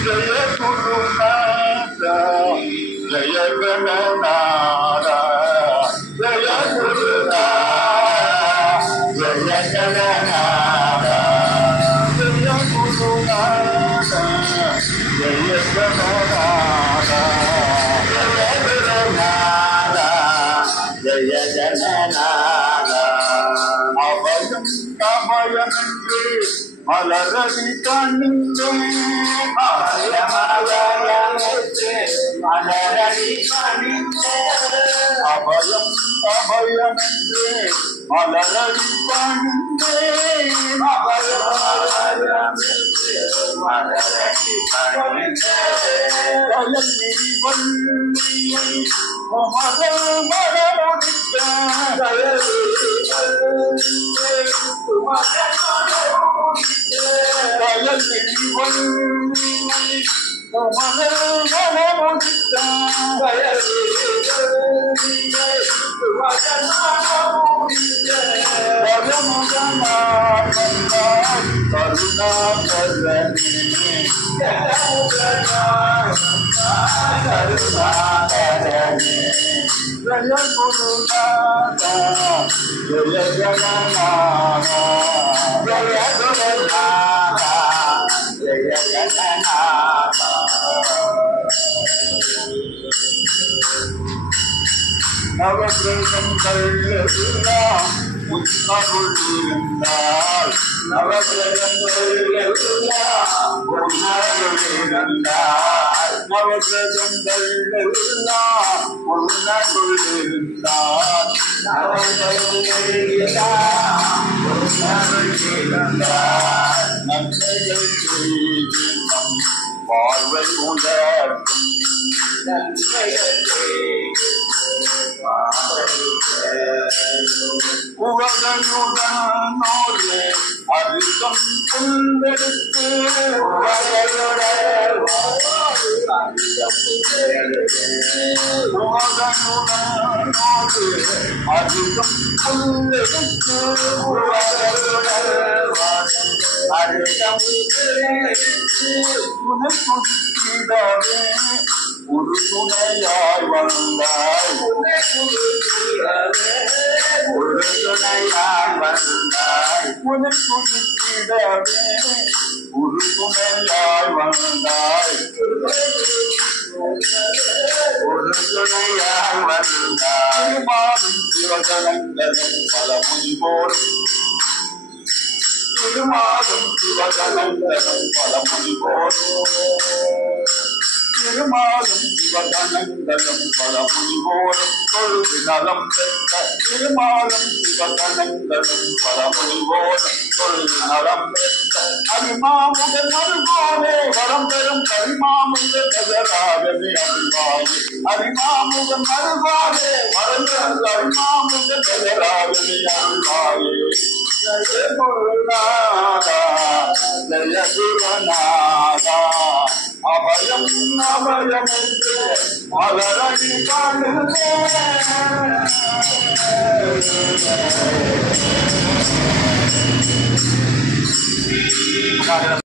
ஜய குருநாத ஜய கணநாத ஜய குருநாத ஜய கணநாத ஜய குருநாத ஜய கணநாத ஜய குருநாத ஜய கணநாத அபயம் அபயமென்று மலரடி கண்ணிந்தேன் மலரடி கண்ணிந்தேன் அபயம் அபயமென்று மலரடி கண்ணிந்தேன் அபயம் மலரடி கண்ணிந்தேன் வள்ளியை மகள் மரமுடித்த ஜய குருநாத ஜய ஜகநாத ஜய குருநாத ஜய ஜகநாத நவகிரகங்கள் எல்லாம் உன்னருள் இருந்தால் நவகிரகங்கள் எல்லாம் உன்னருள் இருந்தால் நவகிரகங்கள் எல்லாம் உன்னருள் இருந்தால் நவகிரகங்கள் எல்லாம் உன்னருள் இருந்தால் நன்மைகள் செய்து நம் வாழ்வை உணர்த்தும் நன்மைகள் உவகளுடனோடு அருகம் புல்லெடுத்து உவகளுடனோடு அருகம் புல்லெடுத்து அருகம் துணை கொடுத்திடவே ஒரு துணையாய் வந்தாய் ஒரு துணையாய் வந்தாய் உன்னை துதித்திடவே ஒரு துணையாய் வந்தாய் ஒரு துணையாய் வந்தாய் மாறும் சிவகணங்களும் பல முனிவோரும் திருமாலும் சிவகணங்களும் பல முனிவோரும் திருமாலும் சிவகணங்களும் பல முனிவோரும் தொழுது நலம் பெற்ற திருமாலும் சிவகணங்களும் பல முனிவோரும் தொழுது நலம் பெற்ற அரிமாமுகன் அருள்வாயே வரம் பெறும் கரிமாமுகன் கஜராகவே அருள்வாயே அரிமாமுகன் அருள்வாயே வரம் பெறும் கரிமாமுகன் கஜராகவே அருள்வாயே ஜய குருநாதா ஜய குருநாதா அபயம் அபயமென்று மலரடி கண்ணிந்தேன்